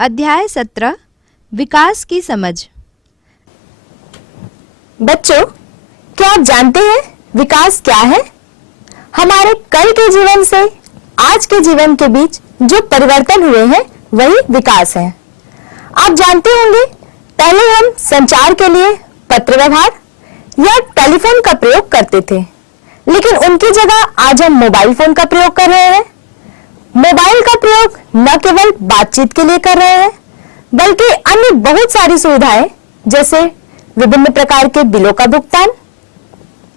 अध्याय 17 विकास की समझ। बच्चों, क्या आप जानते हैं विकास क्या है? हमारे कल के जीवन से आज के जीवन के बीच जो परिवर्तन हुए हैं वही विकास है। आप जानते होंगे, पहले हम संचार के लिए पत्र व्यवहार या टेलीफोन का प्रयोग करते थे, लेकिन उनकी जगह आज हम मोबाइल फोन का प्रयोग कर रहे हैं। मोबाइल का प्रयोग न केवल बातचीत के लिए कर रहे हैं, बल्कि अन्य बहुत सारी सुविधाएं जैसे विभिन्न प्रकार के बिलों का भुगतान,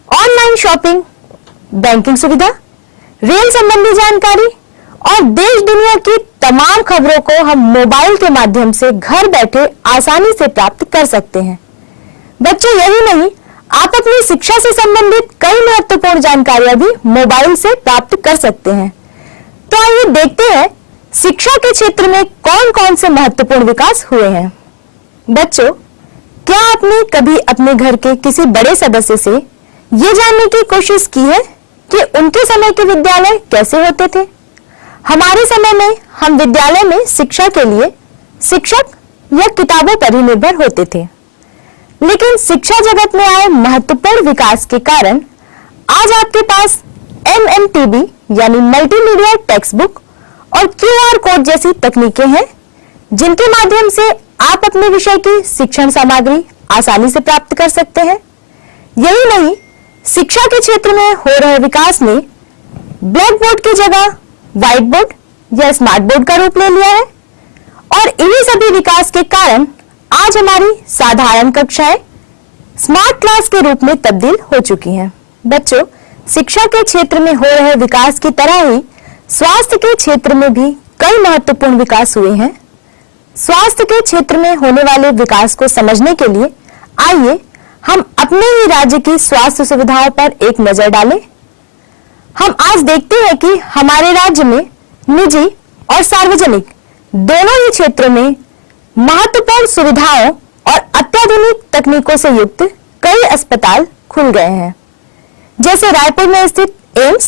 ऑनलाइन शॉपिंग, बैंकिंग सुविधा, रेल संबंधी जानकारी और देश दुनिया की तमाम खबरों को हम मोबाइल के माध्यम से घर बैठे आसानी से प्राप्त कर सकते हैं। बच्चों, यही नहीं, आप अपनी शिक्षा से संबंधित कई महत्वपूर्ण जानकारियां भी मोबाइल से प्राप्त कर सकते हैं। तो आइए देखते हैं शिक्षा के क्षेत्र में कौन कौन से महत्वपूर्ण विकास हुए हैं। बच्चों, क्या आपने कभी अपने घर के किसी बड़े सदस्य से ये जानने की कोशिश की है कि उनके समय के विद्यालय कैसे होते थे? हमारे समय में हम विद्यालय में शिक्षा के लिए शिक्षक या किताबों पर ही निर्भर होते थे, लेकिन शिक्षा जगत में आए महत्वपूर्ण विकास के कारण आज आपके पास MMTB यानी मल्टीमीडिया टेक्स्ट बुक और QR कोड जैसी तकनीकें हैं, जिनके माध्यम से आप अपने विषय की शिक्षण सामग्री आसानी से प्राप्त कर सकते हैं। यही नहीं, शिक्षा के क्षेत्र में हो रहे विकास ने ब्लैक बोर्ड की जगह व्हाइट बोर्ड या स्मार्ट बोर्ड का रूप ले लिया है और इन्हीं सभी विकास के कारण आज हमारी साधारण कक्षाएं स्मार्ट क्लास के रूप में तब्दील हो चुकी हैं। बच्चों, शिक्षा के क्षेत्र में हो रहे विकास की तरह ही स्वास्थ्य के क्षेत्र में भी कई महत्वपूर्ण विकास हुए हैं। स्वास्थ्य के क्षेत्र में होने वाले विकास को समझने के लिए आइए हम अपने ही राज्य की स्वास्थ्य सुविधाओं पर एक नजर डालें। हम आज देखते हैं कि हमारे राज्य में निजी और सार्वजनिक दोनों ही क्षेत्रों में महत्वपूर्ण सुविधाओं और अत्याधुनिक तकनीकों से युक्त कई अस्पताल खुल गए हैं, जैसे रायपुर में स्थित एम्स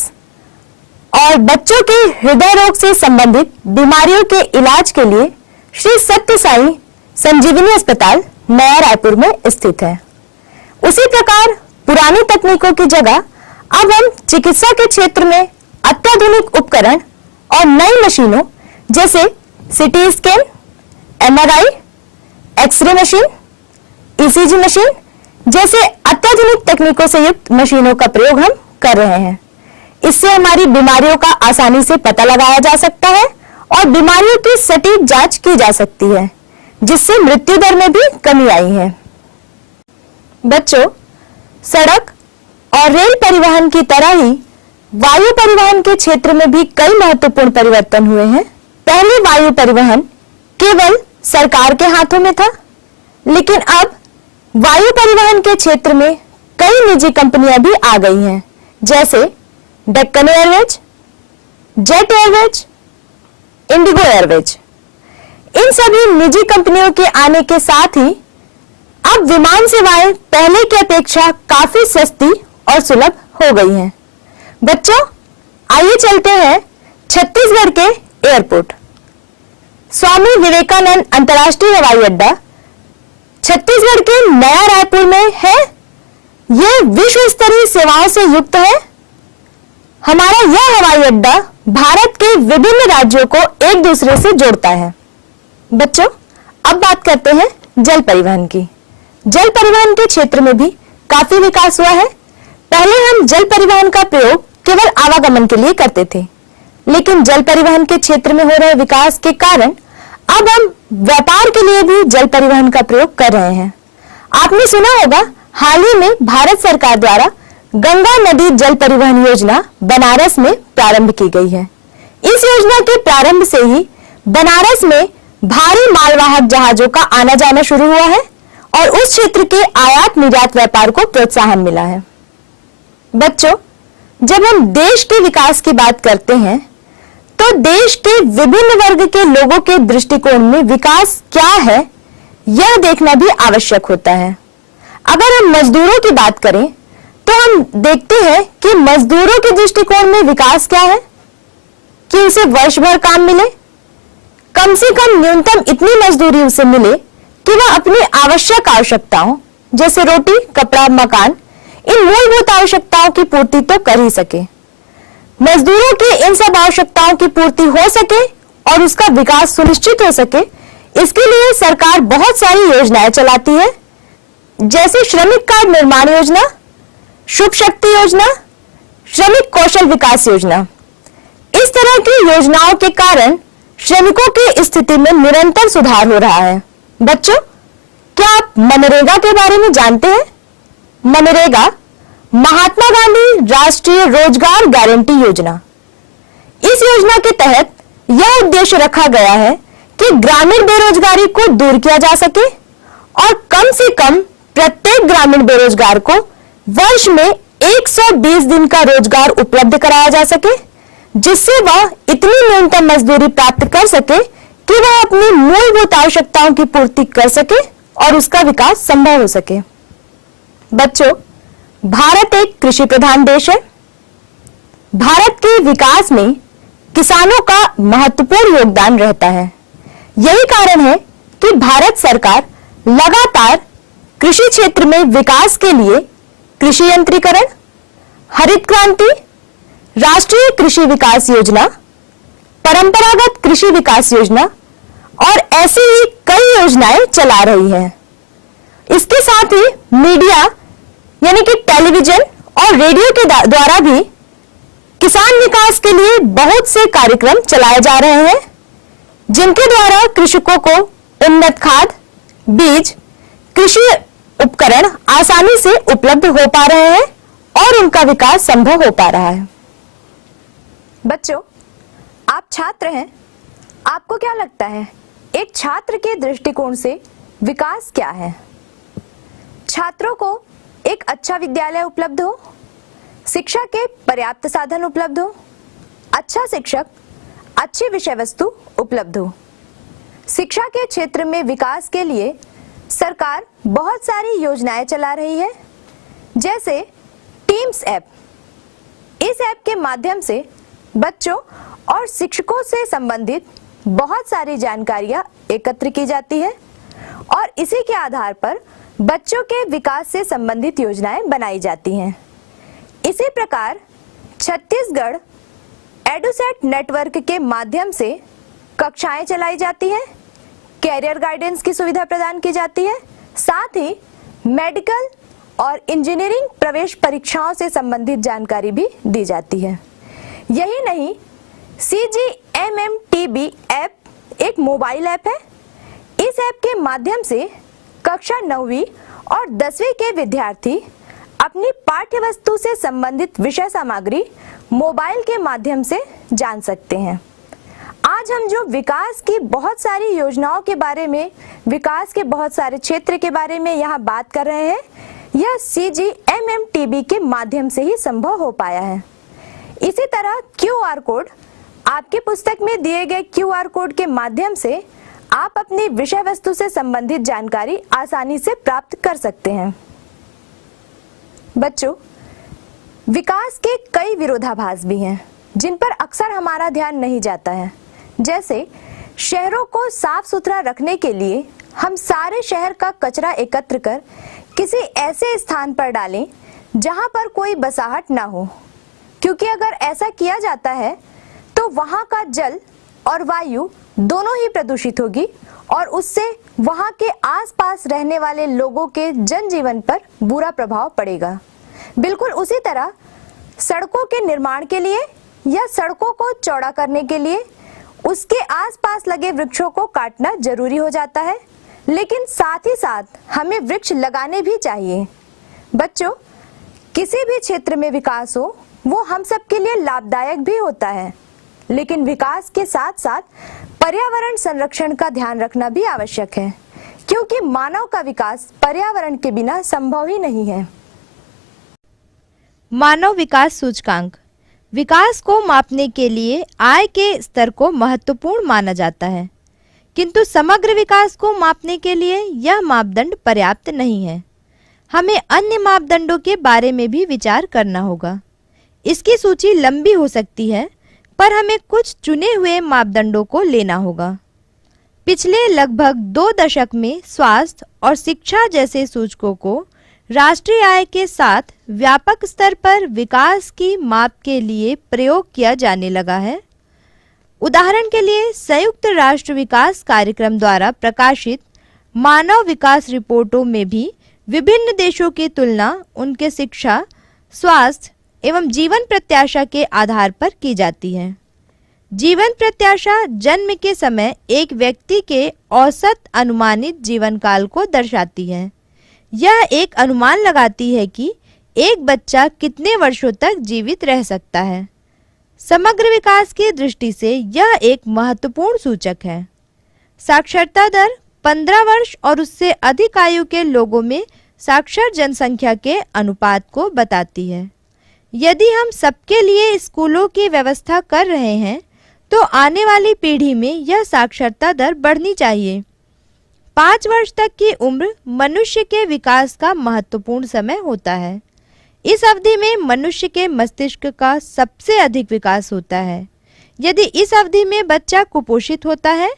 और बच्चों के हृदय रोग से संबंधित बीमारियों के इलाज के लिए श्री सत्य साई संजीवनी अस्पताल नया रायपुर में स्थित है। उसी प्रकार पुरानी तकनीकों की जगह अब हम चिकित्सा के क्षेत्र में अत्याधुनिक उपकरण और नई मशीनों जैसे CT scan, MRI, x ray machine, ECG machine जैसे अत्याधुनिक तकनीकों से युक्त मशीनों का प्रयोग हम कर रहे हैं। इससे हमारी बीमारियों का आसानी से पता लगाया जा सकता है और बीमारियों की सटीक जांच की जा सकती है, जिससे मृत्यु दर में भी कमी आई है। बच्चों, सड़क और रेल परिवहन की तरह ही वायु परिवहन के क्षेत्र में भी कई महत्वपूर्ण परिवर्तन हुए हैं। पहले वायु परिवहन केवल सरकार के हाथों में था, लेकिन अब वायु परिवहन के क्षेत्र में कई निजी कंपनियां भी आ गई हैं, जैसे Deccan Airways, Jet Airways, IndiGo Airways. इन सभी निजी कंपनियों के आने के साथ ही अब विमान सेवाएं पहले की अपेक्षा काफी सस्ती और सुलभ हो गई हैं। बच्चों, आइए चलते हैं छत्तीसगढ़ के एयरपोर्ट। स्वामी विवेकानंद अंतर्राष्ट्रीय हवाई अड्डा छत्तीसगढ़ के नया रायपुर में है। यह विश्व स्तरीय सेवाओं से युक्त है। हमारा यह हवाई अड्डा भारत के विभिन्न राज्यों को एक दूसरे से जोड़ता है। बच्चों, अब बात करते हैं जल परिवहन की। जल परिवहन के क्षेत्र में भी काफी विकास हुआ है। पहले हम जल परिवहन का प्रयोग केवल आवागमन के लिए करते थे, लेकिन जल परिवहन के क्षेत्र में हो रहे विकास के कारण अब हम व्यापार के लिए भी जल परिवहन का प्रयोग कर रहे हैं। आपने सुना होगा, हाल ही में भारत सरकार द्वारा गंगा नदी जल परिवहन योजना बनारस में प्रारंभ की गई है। इस योजना के प्रारंभ से ही बनारस में भारी मालवाहक जहाजों का आना जाना शुरू हुआ है और उस क्षेत्र के आयात निर्यात व्यापार को प्रोत्साहन मिला है। बच्चों, जब हम देश के विकास की बात करते हैं तो देश के विभिन्न वर्ग के लोगों के दृष्टिकोण में विकास क्या है, यह देखना भी आवश्यक होता है। अगर हम मजदूरों की बात करें तो हम देखते हैं कि मजदूरों के दृष्टिकोण में विकास क्या है कि उसे वर्ष भर काम मिले, कम से कम न्यूनतम इतनी मजदूरी उसे मिले कि वह अपनी आवश्यक आवश्यकताओं जैसे रोटी, कपड़ा, मकान, इन मूलभूत आवश्यकताओं की पूर्ति तो कर ही सके। मजदूरों की इन सब आवश्यकताओं की पूर्ति हो सके और उसका विकास सुनिश्चित हो सके, इसके लिए सरकार बहुत सारी योजनाएं चलाती है, जैसे श्रमिक कार्ड निर्माण योजना, शुभ शक्ति योजना, श्रमिक कौशल विकास योजना। इस तरह की योजनाओं के कारण श्रमिकों की स्थिति में निरंतर सुधार हो रहा है। बच्चों, क्या आप मनरेगा के बारे में जानते हैं? मनरेगा महात्मा गांधी राष्ट्रीय रोजगार गारंटी योजना। इस योजना के तहत यह उद्देश्य रखा गया है कि ग्रामीण बेरोजगारी को दूर किया जा सके और कम से कम प्रत्येक ग्रामीण बेरोजगार को वर्ष में 120 दिन का रोजगार उपलब्ध कराया जा सके, जिससे वह इतनी न्यूनतम मजदूरी प्राप्त कर सके कि वह अपनी मूलभूत आवश्यकताओं की पूर्ति कर सके और उसका विकास संभव हो सके। बच्चों, भारत एक कृषि प्रधान देश है। भारत के विकास में किसानों का महत्वपूर्ण योगदान रहता है। यही कारण है कि भारत सरकार लगातार कृषि क्षेत्र में विकास के लिए कृषि यंत्रीकरण, हरित क्रांति, राष्ट्रीय कृषि विकास योजना, परंपरागत कृषि विकास योजना और ऐसी ही कई योजनाएं चला रही है। इसके साथ ही मीडिया यानी कि टेलीविजन और रेडियो के द्वारा भी किसान विकास के लिए बहुत से कार्यक्रम चलाए जा रहे हैं, जिनके द्वारा कृषकों को उन्नत खाद, बीज, कृषि उपकरण आसानी से उपलब्ध हो पा रहे हैं और उनका विकास संभव हो पा रहा है। बच्चों, आप छात्र हैं, आपको क्या लगता है एक छात्र के दृष्टिकोण से विकास क्या है? छात्रों को एक अच्छा विद्यालय उपलब्ध हो, शिक्षा के पर्याप्त साधन उपलब्ध हो, अच्छा शिक्षक, अच्छी विषय वस्तु उपलब्ध हो। शिक्षा के क्षेत्र में विकास के लिए सरकार बहुत सारी योजनाएं चला रही है, जैसे टीम्स ऐप। इस ऐप के माध्यम से बच्चों और शिक्षकों से संबंधित बहुत सारी जानकारियां एकत्र की जाती है और इसी के आधार पर बच्चों के विकास से संबंधित योजनाएं बनाई जाती हैं। इसी प्रकार छत्तीसगढ़ एडुसेट नेटवर्क के माध्यम से कक्षाएं चलाई जाती हैं, कैरियर गाइडेंस की सुविधा प्रदान की जाती है, साथ ही मेडिकल और इंजीनियरिंग प्रवेश परीक्षाओं से संबंधित जानकारी भी दी जाती है। यही नहीं, CGMMTB ऐप एक मोबाइल ऐप है। इस ऐप के माध्यम से कक्षा 9वीं और 10वीं के विद्यार्थी अपनी पाठ्य वस्तु से संबंधित विषय सामग्री मोबाइल के माध्यम से जान सकते हैं। आज हम जो विकास की बहुत सारी योजनाओं के बारे में, विकास के बहुत सारे क्षेत्र के बारे में यहाँ बात कर रहे हैं, यह CGMMTB के माध्यम से ही संभव हो पाया है। इसी तरह QR कोड, आपकी पुस्तक में दिए गए QR कोड के माध्यम से आप अपनी विषय वस्तु से संबंधित जानकारी आसानी से प्राप्त कर सकते हैं। बच्चों, विकास के कई विरोधाभास भी हैं, जिन पर अक्सर हमारा ध्यान नहीं जाता है। जैसे शहरों को साफ सुथरा रखने के लिए हम सारे शहर का कचरा एकत्र कर किसी ऐसे स्थान पर डालें जहां पर कोई बसाहट ना हो, क्योंकि अगर ऐसा किया जाता है तो वहां का जल और वायु दोनों ही प्रदूषित होगी और उससे वहां के आसपास रहने वाले लोगों के जनजीवन पर बुरा प्रभाव पड़ेगा। बिल्कुल उसी तरह सड़कों के निर्माण के लिए या सड़कों को चौड़ा करने के लिए उसके आसपास लगे वृक्षों को काटना जरूरी हो जाता है, लेकिन साथ ही साथ हमें वृक्ष लगाने भी चाहिए। बच्चों, किसी भी क्षेत्र में विकास हो वो हम सब के लिए लाभदायक भी होता है, लेकिन विकास के साथ साथ पर्यावरण संरक्षण का ध्यान रखना भी आवश्यक है, क्योंकि मानव का विकास पर्यावरण के बिना संभव ही नहीं है। मानव विकास सूचकांक विकास को मापने के लिए आय के स्तर को महत्वपूर्ण माना जाता है, किंतु समग्र विकास को मापने के लिए यह मापदंड पर्याप्त नहीं है। हमें अन्य मापदंडों के बारे में भी विचार करना होगा। इसकी सूची लंबी हो सकती है, पर हमें कुछ चुने हुए मापदंडों को लेना होगा। पिछले लगभग 2 दशक में स्वास्थ्य और शिक्षा जैसे सूचकों को राष्ट्रीय आय के साथ व्यापक स्तर पर विकास की माप के लिए प्रयोग किया जाने लगा है। उदाहरण के लिए संयुक्त राष्ट्र विकास कार्यक्रम द्वारा प्रकाशित मानव विकास रिपोर्टों में भी विभिन्न देशों की तुलना उनके शिक्षा, स्वास्थ्य एवं जीवन प्रत्याशा के आधार पर की जाती है। जीवन प्रत्याशा जन्म के समय एक व्यक्ति के औसत अनुमानित जीवन काल को दर्शाती है। यह एक अनुमान लगाती है कि एक बच्चा कितने वर्षों तक जीवित रह सकता है। समग्र विकास की दृष्टि से यह एक महत्वपूर्ण सूचक है। साक्षरता दर 15 वर्ष और उससे अधिक आयु के लोगों में साक्षर जनसंख्या के अनुपात को बताती है। यदि हम सबके लिए स्कूलों की व्यवस्था कर रहे हैं तो आने वाली पीढ़ी में यह साक्षरता दर बढ़नी चाहिए। 5 वर्ष तक की उम्र मनुष्य के विकास का महत्वपूर्ण समय होता है। इस अवधि में मनुष्य के मस्तिष्क का सबसे अधिक विकास होता है। यदि इस अवधि में बच्चा कुपोषित होता है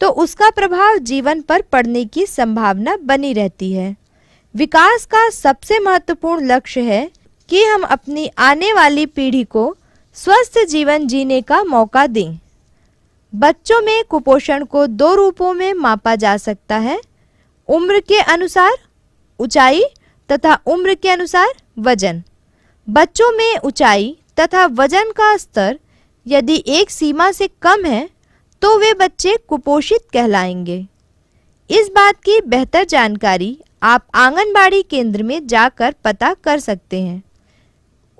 तो उसका प्रभाव जीवन पर पड़ने की संभावना बनी रहती है। विकास का सबसे महत्वपूर्ण लक्ष्य है कि हम अपनी आने वाली पीढ़ी को स्वस्थ जीवन जीने का मौका दें। बच्चों में कुपोषण को 2 रूपों में मापा जा सकता है: उम्र के अनुसार ऊंचाई तथा उम्र के अनुसार वजन। बच्चों में ऊंचाई तथा वजन का स्तर यदि एक सीमा से कम है तो वे बच्चे कुपोषित कहलाएंगे। इस बात की बेहतर जानकारी आप आंगनबाड़ी केंद्र में जाकर पता कर सकते हैं।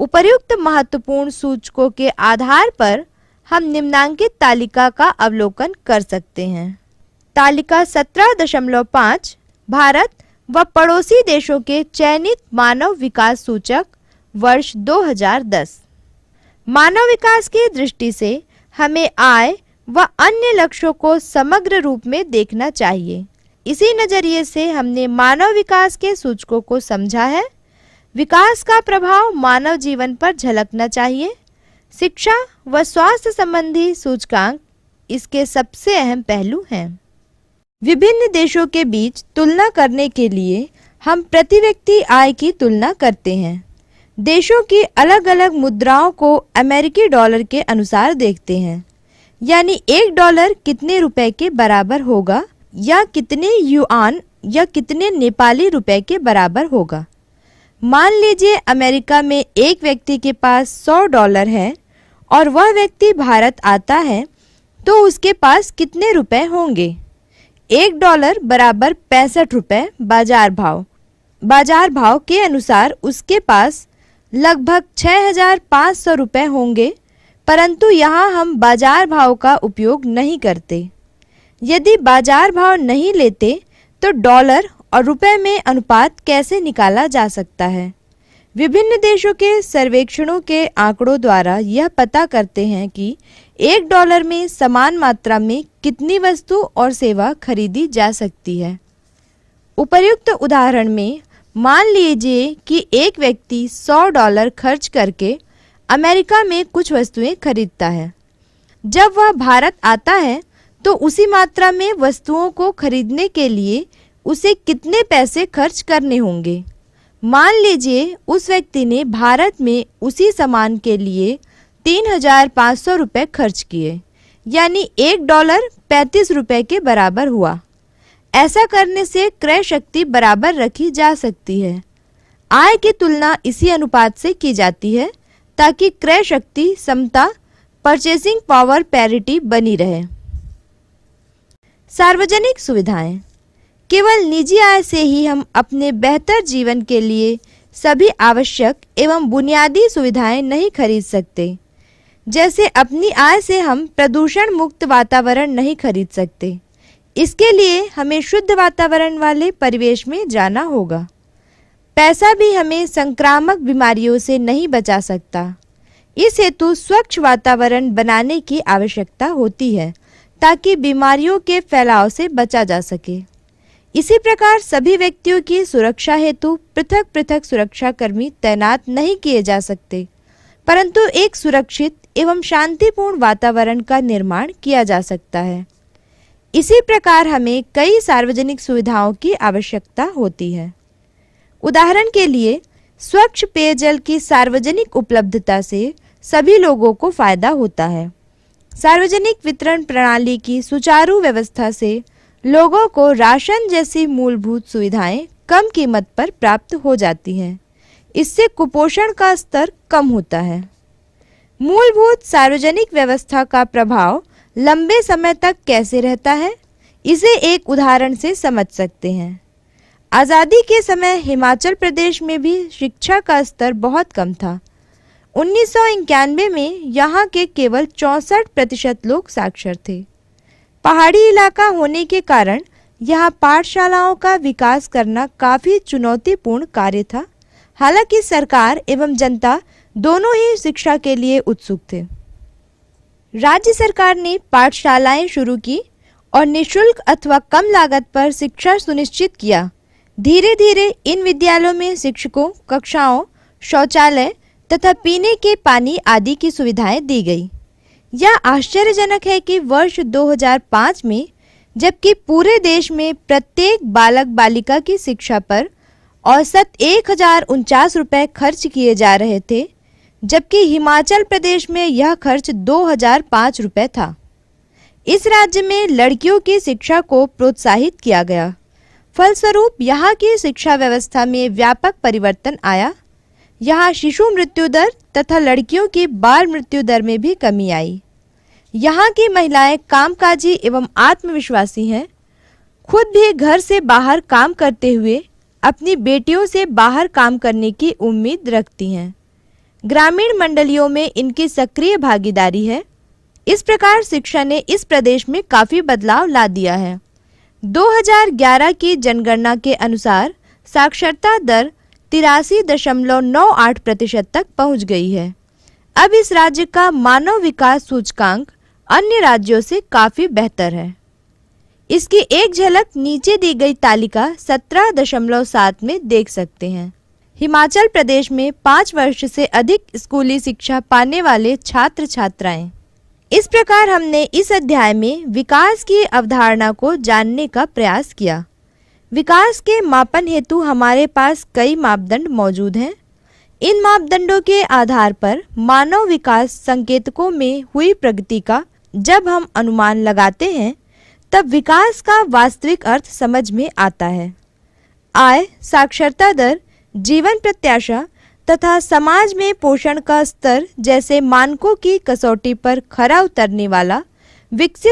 उपर्युक्त महत्वपूर्ण सूचकों के आधार पर हम निम्नांकित तालिका का अवलोकन कर सकते हैं। तालिका 17.5 भारत व पड़ोसी देशों के चयनित मानव विकास सूचक वर्ष 2010। मानव विकास की दृष्टि से हमें आय व अन्य लक्ष्यों को समग्र रूप में देखना चाहिए। इसी नजरिए से हमने मानव विकास के सूचकों को समझा है। विकास का प्रभाव मानव जीवन पर झलकना चाहिए। शिक्षा व स्वास्थ्य संबंधी सूचकांक इसके सबसे अहम पहलू हैं। विभिन्न देशों के बीच तुलना करने के लिए हम प्रति व्यक्ति आय की तुलना करते हैं। देशों की अलग अलग मुद्राओं को अमेरिकी डॉलर के अनुसार देखते हैं, यानी $1 कितने रुपए के बराबर होगा या कितने युआन या कितने नेपाली रुपए के बराबर होगा। मान लीजिए अमेरिका में एक व्यक्ति के पास $100 है और वह व्यक्ति भारत आता है तो उसके पास कितने रुपए होंगे? $1 बराबर 65 रुपए बाजार भाव के अनुसार उसके पास लगभग 6,500 रुपए होंगे, परंतु यहाँ हम बाजार भाव का उपयोग नहीं करते। यदि बाजार भाव नहीं लेते तो डॉलर और रुपए में अनुपात कैसे निकाला जा सकता है? विभिन्न देशों के सर्वेक्षणों के आंकड़ों द्वारा यह पता करते हैं कि $1 में समान मात्रा में कितनी वस्तु और सेवा खरीदी जा सकती है। उपर्युक्त उदाहरण में मान लीजिए कि एक व्यक्ति $100 खर्च करके अमेरिका में कुछ वस्तुएं खरीदता है। जब वह भारत आता है तो उसी मात्रा में वस्तुओं को खरीदने के लिए उसे कितने पैसे खर्च करने होंगे? मान लीजिए उस व्यक्ति ने भारत में उसी सामान के लिए 3,500 रुपये खर्च किए, यानी $1 35 रुपये के बराबर हुआ। ऐसा करने से क्रय शक्ति बराबर रखी जा सकती है। आय की तुलना इसी अनुपात से की जाती है ताकि क्रय शक्ति समता परचेसिंग पावर पैरिटी बनी रहे। सार्वजनिक सुविधाएं। केवल निजी आय से ही हम अपने बेहतर जीवन के लिए सभी आवश्यक एवं बुनियादी सुविधाएं नहीं खरीद सकते। जैसे अपनी आय से हम प्रदूषण मुक्त वातावरण नहीं खरीद सकते। इसके लिए हमें शुद्ध वातावरण वाले परिवेश में जाना होगा। पैसा भी हमें संक्रामक बीमारियों से नहीं बचा सकता। इस हेतु स्वच्छ वातावरण बनाने की आवश्यकता होती है ताकि बीमारियों के फैलाव से बचा जा सके। इसी प्रकार सभी व्यक्तियों की सुरक्षा हेतु पृथक पृथक सुरक्षाकर्मी तैनात नहीं किए जा सकते, परंतु एक सुरक्षित एवं शांतिपूर्ण वातावरण का निर्माण किया जा सकता है। इसी प्रकार हमें कई सार्वजनिक सुविधाओं की आवश्यकता होती है। उदाहरण के लिए स्वच्छ पेयजल की सार्वजनिक उपलब्धता से सभी लोगों को फायदा होता है। सार्वजनिक वितरण प्रणाली की सुचारू व्यवस्था से लोगों को राशन जैसी मूलभूत सुविधाएं कम कीमत पर प्राप्त हो जाती हैं। इससे कुपोषण का स्तर कम होता है। मूलभूत सार्वजनिक व्यवस्था का प्रभाव लंबे समय तक कैसे रहता है, इसे एक उदाहरण से समझ सकते हैं। आज़ादी के समय हिमाचल प्रदेश में भी शिक्षा का स्तर बहुत कम था। 1991 में यहाँ के केवल 64% लोग साक्षर थे। पहाड़ी इलाका होने के कारण यहाँ पाठशालाओं का विकास करना काफ़ी चुनौतीपूर्ण कार्य था। हालांकि सरकार एवं जनता दोनों ही शिक्षा के लिए उत्सुक थे। राज्य सरकार ने पाठशालाएं शुरू की और निःशुल्क अथवा कम लागत पर शिक्षा सुनिश्चित किया। धीरे धीरे इन विद्यालयों में शिक्षकों, कक्षाओं, शौचालय तथा पीने के पानी आदि की सुविधाएं दी गई। यह आश्चर्यजनक है कि वर्ष 2005 में जबकि पूरे देश में प्रत्येक बालक बालिका की शिक्षा पर औसत 1049 रुपये खर्च किए जा रहे थे, जबकि हिमाचल प्रदेश में यह खर्च 2005 रुपये था। इस राज्य में लड़कियों की शिक्षा को प्रोत्साहित किया गया। फलस्वरूप यहाँ की शिक्षा व्यवस्था में व्यापक परिवर्तन आया। यहाँ शिशु मृत्यु दर तथा लड़कियों की बाल मृत्यु दर में भी कमी आई। यहाँ की महिलाएं कामकाजी एवं आत्मविश्वासी हैं। खुद भी घर से बाहर काम करते हुए अपनी बेटियों से बाहर काम करने की उम्मीद रखती हैं। ग्रामीण मंडलियों में इनकी सक्रिय भागीदारी है। इस प्रकार शिक्षा ने इस प्रदेश में काफ़ी बदलाव ला दिया है। 2011 की जनगणना के अनुसार साक्षरता दर 83.98% तक पहुंच गई है। अब इस राज्य का मानव विकास सूचकांक अन्य राज्यों से काफ़ी बेहतर है। इसकी एक झलक नीचे दी गई तालिका 17.7 में देख सकते हैं। हिमाचल प्रदेश में 5 वर्ष से अधिक स्कूली शिक्षा पाने वाले छात्र छात्राएं। इस प्रकार हमने इस अध्याय में विकास की अवधारणा को जानने का प्रयास किया। विकास के मापन हेतु हमारे पास कई मापदंड मौजूद हैं। इन मापदंडों के आधार पर मानव विकास संकेतकों में हुई प्रगति का जब हम अनुमान लगाते हैं, तब विकास का वास्तविक अर्थ समझ में आता है। आय, साक्षरता दर, जीवन प्रत्याशा तथा समाज में पोषण का स्तर जैसे मानकों की कसौटी पर खरा उतरने वाला विकसित